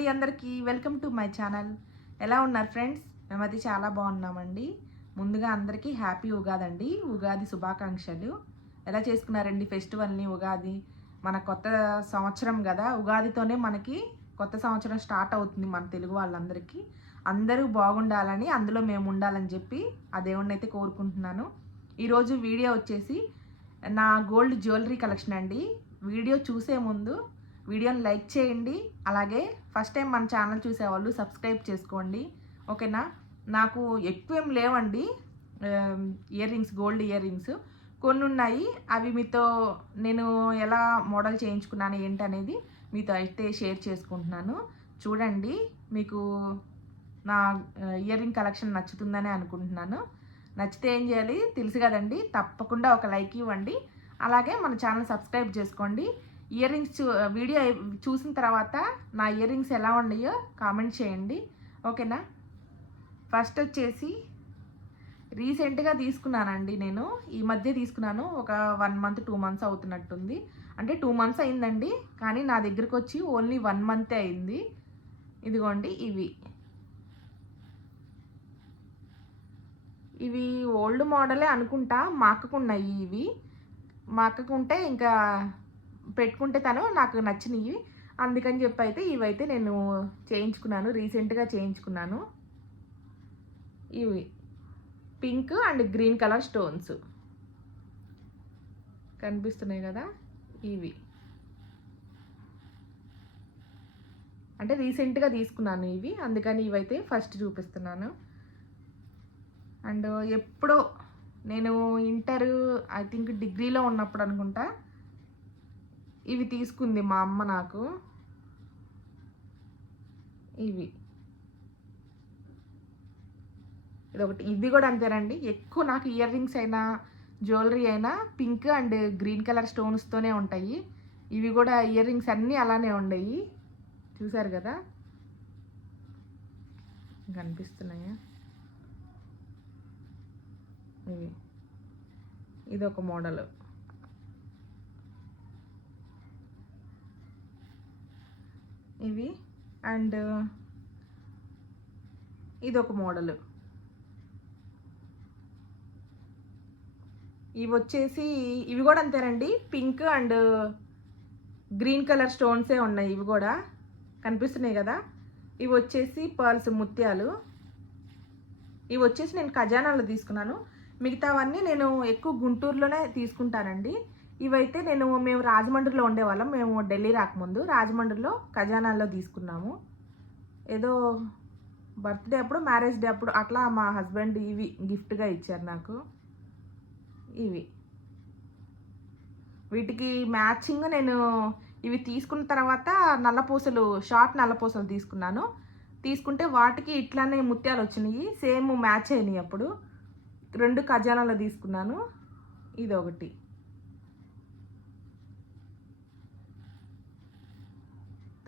అండి అందరికీ welcome to my channel. ఎలా ఉన్నారు ఫ్రెండ్స్? మేమైతే చాలా బాగున్నామండి. ముందుగా అందరికీ హ్యాపీ ఉగాది అండి. ఉగాది శుభాకాంక్షలు. ఎలా చేసుకున్నారండి ఫెస్టివల్ని? ఉగాది మన కొత్త సంవత్సరం కదా, ఉగాదితోనే మనకి కొత్త సంవత్సరం స్టార్ట్ అవుతుంది మన తెలుగు వాళ్ళందరికీ. అందరూ బాగుండాలని, అందులో మేము ఉండాలని చెప్పి ఆ దేవుణ్ణి అయితే కోరుకుంటున్నాను. ఈరోజు వీడియో వచ్చేసి నా గోల్డ్ జ్యువెలరీ కలెక్షన్ అండి. వీడియో చూసే ముందు వీడియోని లైక్ చేయండి, అలాగే ఫస్ట్ టైం మన ఛానల్ చూసేవాళ్ళు సబ్స్క్రైబ్ చేసుకోండి, ఓకేనా. నాకు ఎక్కువ ఏం లేవండి ear rings, gold ear rings కొన్ని ఉన్నాయి. అవి మీతో నేను ఎలా మోడల్ చేయించుకున్నాను ఏంటి అనేది మీతో అయితే షేర్ చేసుకుంటున్నాను. చూడండి, మీకు నా ఇయర్ రింగ్ కలెక్షన్ నచ్చుతుందని అనుకుంటున్నాను. నచ్చితే ఏం చేయాలి తెలుసు కదండి, తప్పకుండా ఒక లైక్ ఇవ్వండి, అలాగే మన ఛానల్ సబ్స్క్రైబ్ చేసుకోండి. ఇయర్ రింగ్స్ వీడియో చూసిన తర్వాత నా ఇయర్ రింగ్స్ ఎలా ఉన్నాయో కామెంట్ చేయండి, ఓకేనా. ఫస్ట్ వచ్చేసి రీసెంట్గా తీసుకున్నానండి, నేను ఈ మధ్య తీసుకున్నాను. ఒక 1 month 2 months అవుతున్నట్టుంది. అంటే 2 months అయిందండి, కానీ నా దగ్గరకు వచ్చి ఓన్లీ 1 month అయింది. ఇదిగోండి, ఇవి ఓల్డ్ మోడలే అనుకుంటా. మా అక్కకు ఉన్నాయి ఇవి. మా అక్కకు ఉంటే ఇంకా పెట్టుకుంటే తను నాకు నచ్చినవి, అందుకని చెప్పి అయితే ఇవైతే నేను చేయించుకున్నాను, రీసెంట్గా చేయించుకున్నాను. ఇవి pink and green colour stones కనిపిస్తున్నాయి కదా, ఇవి అంటే రీసెంట్గా తీసుకున్నాను ఇవి, అందుకని ఇవైతే ఫస్ట్ చూపిస్తున్నాను. అండ్ ఎప్పుడో నేను ఇంటర్ ఐ థింక్ డిగ్రీలో ఉన్నప్పుడు అనుకుంటా ఇవి తీసుకుంది మా అమ్మ నాకు. ఇదొకటి, ఇవి కూడా అంతేనండి. ఎక్కువ నాకు ఇయర్ రింగ్స్ అయినా జ్యువెలరీ అయినా పింక్ అండ్ గ్రీన్ కలర్ స్టోన్స్తోనే ఉంటాయి. ఇవి కూడా ఇయర్ రింగ్స్ అన్నీ అలానే ఉన్నాయి, చూసారు కదా, కనిపిస్తున్నాయా. ఇదొక మోడల్, ఇవి అండ్ ఇదొక మోడల్. ఇవి వచ్చేసి ఇవి కూడా అంతేనండి, పింక్ అండ్ గ్రీన్ కలర్ స్టోన్సే ఉన్నాయి. ఇవి కూడా కనిపిస్తున్నాయి కదా. ఇవి వచ్చేసి పర్ల్స్, ముత్యాలు. ఇవి వచ్చేసి నేను ఖజానాలో తీసుకున్నాను. మిగతావన్నీ నేను ఎక్కువ గుంటూరులోనే తీసుకుంటానండి. ఇవైతే మేము రాజమండ్రిలో ఉండేవాళ్ళం. మేము ఢిల్లీ రాకముందు రాజమండ్రిలో ఖజానాల్లో తీసుకున్నాము. ఏదో బర్త్డే అప్పుడు, మ్యారేజ్ డే అప్పుడు అట్లా మా హస్బెండ్ ఇవి గిఫ్ట్గా ఇచ్చారు నాకు. వీటికి మ్యాచింగ్ నేను ఇవి తీసుకున్న తర్వాత నల్లపూసలు, షార్ట్ నల్లపూసలు తీసుకుంటే వాటికి ఇట్లానే ముత్యాలు వచ్చినాయి, సేమ్ మ్యాచ్ అయినాయి. అప్పుడు 2 ఖజానాలో తీసుకున్నాను. ఇదొకటి,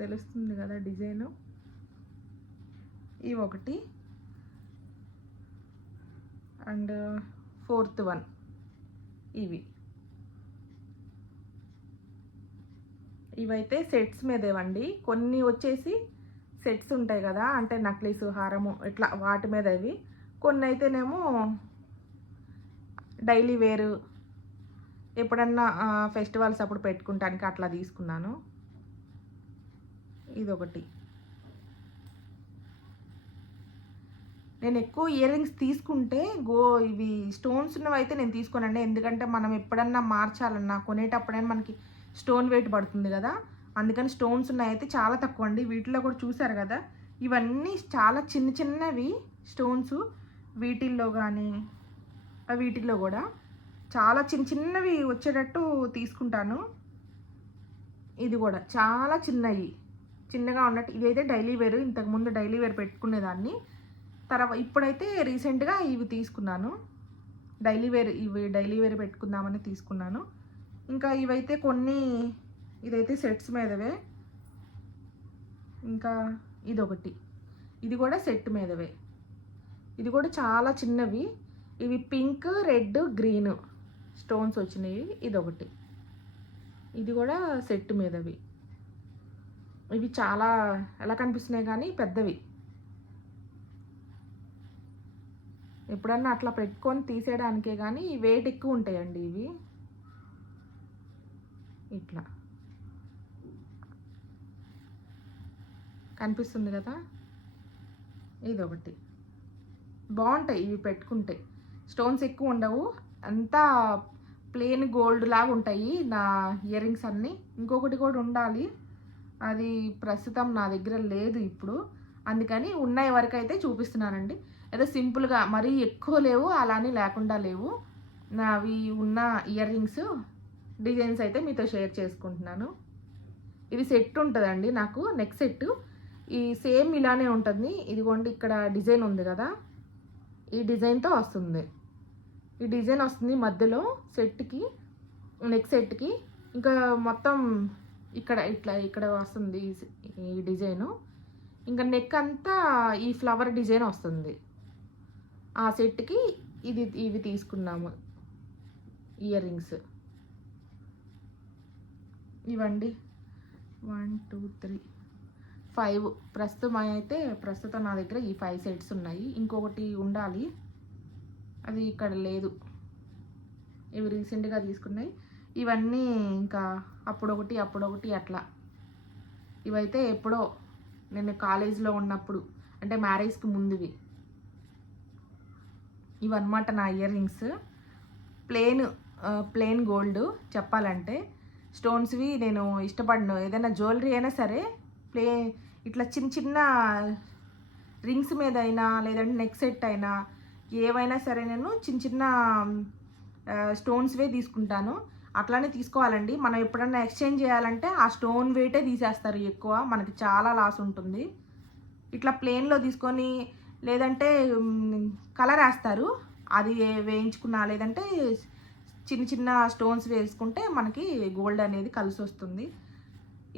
తెలుస్తుంది కదా డిజైను. ఇవి ఒకటి అండ్ 4th one. ఇవైతే సెట్స్ మీదేవండి. కొన్ని వచ్చేసి సెట్స్ ఉంటాయి కదా, అంటే నక్లీసు, హారము ఇట్లా వాటి మీద ఇవి. కొన్ని అయితేనేమో డైలీ వేరు, ఎప్పుడన్నా ఫెస్టివల్స్ అప్పుడు పెట్టుకుంటానికి అట్లా తీసుకున్నాను. ఇదొకటి. నేను ఎక్కువ ఇయర్ రింగ్స్ తీసుకుంటే ఇవి స్టోన్స్ ఉన్నవి అయితే నేను తీసుకోనండి, ఎందుకంటే మనం ఎప్పుడన్నా మార్చాలన్నా కొనేటప్పుడైనా మనకి స్టోన్ వెయిట్ పడుతుంది కదా, అందుకని స్టోన్స్ ఉన్నాయి అయితే చాలా తక్కువ అండి. వీటిలో కూడా చూసారు కదా, ఇవన్నీ చాలా చిన్న చిన్నవి స్టోన్స్. వీటిల్లో కానీ వీటిల్లో కూడా చాలా చిన్న చిన్నవి వచ్చేటట్టు తీసుకుంటాను. ఇది కూడా చాలా చిన్నగా ఉన్నట్టు. ఇదైతే డైలీ వేరు, ఇంతకుముందు డైలీ వేర్ పెట్టుకునేదాన్ని. తర్వాత ఇప్పుడైతే రీసెంట్గా ఇవి తీసుకున్నాను, ఇవి డైలీ వేర్ పెట్టుకుందామని తీసుకున్నాను. ఇంకా ఇవైతే కొన్ని, ఇదైతే సెట్స్ మీదవే. ఇంకా ఇదొకటి, ఇది కూడా సెట్ మీదవే. ఇది కూడా చాలా చిన్నవి. ఇవి పింక్, రెడ్, గ్రీన్ స్టోన్స్ వచ్చినాయి. ఇదొకటి, ఇది కూడా సెట్ మీదవి. ఇవి చాలా ఎలా కనిపిస్తున్నాయి కానీ పెద్దవి. ఎప్పుడన్నా అట్లా పెట్టుకొని తీసేయడానికే కానీ వెయిట్ ఎక్కువ ఉంటాయండి ఇవి. ఇట్లా కనిపిస్తుంది కదా, ఇదొకటి. బాగుంటాయి ఇవి పెట్టుకుంటే, స్టోన్స్ ఎక్కువ ఉండవు, అంతా ప్లెయిన్ గోల్డ్ లాగా ఉంటాయి నా ఇయర్ రింగ్స్ అన్నీ. ఇంకొకటి కూడా ఉండాలి, అది ప్రస్తుతం నా దగ్గర లేదు ఇప్పుడు, అందుకని ఉన్నాయి వరకు అయితే చూపిస్తున్నానండి. ఏదో సింపుల్గా, మరీ ఎక్కువ లేవు అలానే లేకుండా లేవు, నావి ఉన్న ఇయర్ రింగ్స్ డిజైన్స్ అయితే మీతో షేర్ చేసుకుంటున్నాను. ఇది సెట్ ఉంటుందండి నాకు, నెక్ సెట్. ఈ సేమ్ ఇలానే ఉంటుంది, ఇదిగోండి ఇక్కడ డిజైన్ ఉంది కదా, ఈ డిజైన్తో వస్తుంది. ఈ డిజైన్ వస్తుంది మధ్యలో సెట్కి, నెక్ సెట్కి. ఇంకా మొత్తం ఇక్కడ ఇట్లా ఇక్కడ వస్తుంది ఈ డిజైను. ఇంకా నెక్ అంతా ఈ ఫ్లవర్ డిజైన్ వస్తుంది. ఆ సెట్కి ఇవి తీసుకున్నాము ఇయర్ రింగ్స్. ఇవ్వండి 1 2 3 5 ప్రస్తుతం నా దగ్గర ఈ 5 సెట్స్ ఉన్నాయి. ఇంకొకటి ఉండాలి, అది ఇక్కడ లేదు. ఇవి రీసెంట్గా తీసుకున్నాయి. ఇవన్నీ ఇంకా అప్పుడొకటి అట్లా. ఇవైతే ఎప్పుడో నేను కాలేజీలో ఉన్నప్పుడు, అంటే మ్యారేజ్కి ముందువి. ఇవన్నమాట నా ఇయర్ రింగ్స్. ప్లెయిన్ గోల్డ్ చెప్పాలంటే. స్టోన్స్వి నేను ఇష్టపడను, ఏదైనా జ్యువెలరీ అయినా సరే ఇట్లా చిన్న చిన్న రింగ్స్ మీద అయినా లేదంటే నెక్ సెట్ అయినా ఏవైనా సరే నేను చిన్న చిన్న స్టోన్స్వే తీసుకుంటాను. అట్లానే తీసుకోవాలండి. మనం ఎప్పుడన్నా ఎక్స్చేంజ్ చేయాలంటే ఆ స్టోన్ వెయిటే తీసేస్తారు ఎక్కువ, మనకి చాలా లాస్ ఉంటుంది. ఇట్లా ప్లెయిన్లో తీసుకొని లేదంటే కలర్ వేస్తారు, అది వేయించుకున్నా లేదంటే చిన్న చిన్న స్టోన్స్ వేసుకుంటే మనకి గోల్డ్ అనేది కలిసి వస్తుంది.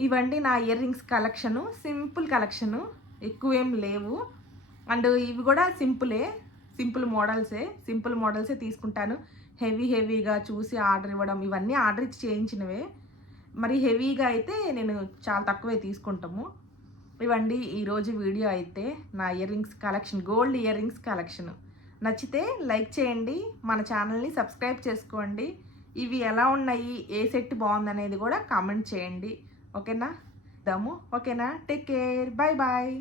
ఇవండి నా ear rings collection, simple collection, ఎక్కువేం లేవు. అండ్ ఇవి కూడా సింపుల్ మోడల్సే తీసుకుంటాను. హెవీగా చూసి ఆర్డర్ ఇవ్వడం, ఇవన్నీ ఆర్డర్ ఇచ్చి చేయించినవే. మరి హెవీగా అయితే నేను చాలా తక్కువే తీసుకుంటాము. ఇవండి ఈరోజు వీడియో అయితే నా ear rings collection, gold ear rings collection. నచ్చితే లైక్ చేయండి, మన ఛానల్ని సబ్స్క్రైబ్ చేసుకోండి. ఇవి ఎలా ఉన్నాయి, ఏ సెట్ బాగుందనేది కూడా కామెంట్ చేయండి. ఓకేనా? ఓకేనా? Take care, bye bye.